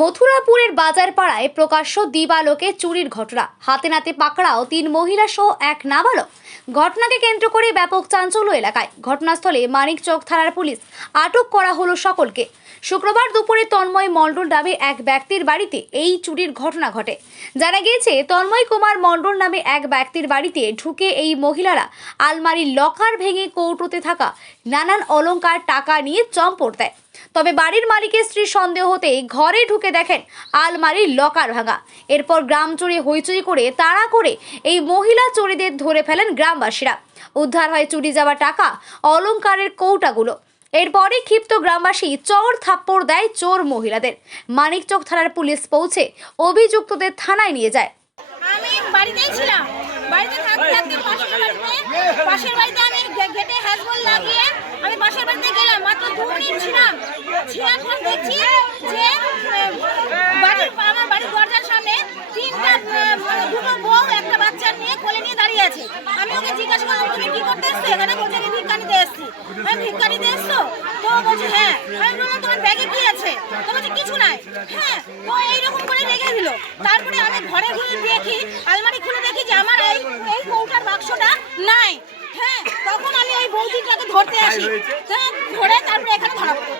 মথুরাপুরের বাজার পাড়ায় প্রকাশ্য দিবালোকে চুরির ঘটনা, হাতে নাতে পাকড়াও 3 মহিলা সহ এক নাবালক। ঘটনাকে কেন্দ্র করে ব্যাপক চাঞ্চল্য এলাকায়। ঘটনাস্থলে মানিকচক থানার পুলিশ, আটক করা হলো সকলকে। শুক্রবার দুপুরে তন্ময় মণ্ডল নামে এক ব্যক্তির বাড়িতে এই চুরির ঘটনা ঘটে। জানা গিয়েছে, তন্ময় কুমার মণ্ডল নামে এক ব্যক্তির বাড়িতে ঢুকে এই মহিলারা আলমারির লকার ভেঙে কৌটোতে থাকা নানান অলংকার, টাকা নিয়ে চম্পট দেয়। তবে বাড়ির মালিকের স্ত্রী সন্দেহ হতে ঘরে ঢুকে দেখেন আলমারির লকার ভাঙা। এরপর গ্রাম জুড়ে হইচই করে তাড়া করে এই মহিলা চোরেদের ধরে ফেলেন গ্রামবাসীরা। উদ্ধার হয় চুরি যাওয়া টাকা, অলংকারের কৌটাগুলো। এরপরে ক্ষিপ্ত গ্রামবাসী চড় থাপ্পড় দেয় চোর মহিলাদের। মানিকচক থানার পুলিশ পৌঁছে অভিযুক্তদের থানায় নিয়ে যায়। আমি বাড়িতেই ছিলাম, বাড়িতে থাকতে থাকতে পাশের বাড়িতে আমি গেটে হ্যাজবল লাগিয়ে আমি পাশের বাড়িতে গেলাম। মাত্র 2 মিনিট ছিলাম পর দেখছি যে আমার বাড়ির দরজার সামনে দুটো বউ একটা বাচ্চা নিয়ে কোলে নিয়ে দাঁড়িয়ে আছে। আমি ওকে জিজ্ঞাসা করলাম, তুমি কি করতে এসছো? এখানে বলছে আমি ভিক্ষা নিতে এসছি। আমি ভিক্ষা নিতে এসছো? তো বলছে হ্যাঁ। আমি বললাম, তোমার ব্যাগে কি আছে? তো বলছে কিছু নাই। হ্যাঁ, তো এইরকম করে রেখে দিল। তারপরে আমি ঘরে ঘুরে দেখি, আলমারি খুলে দেখি যে আমার এই কৌটার বাক্সটা নাই। হ্যাঁ, তখন আমি ওই বৌদিটাকে ধরতে আসি, ধরে তারপরে এখানে ধরা পড়ে।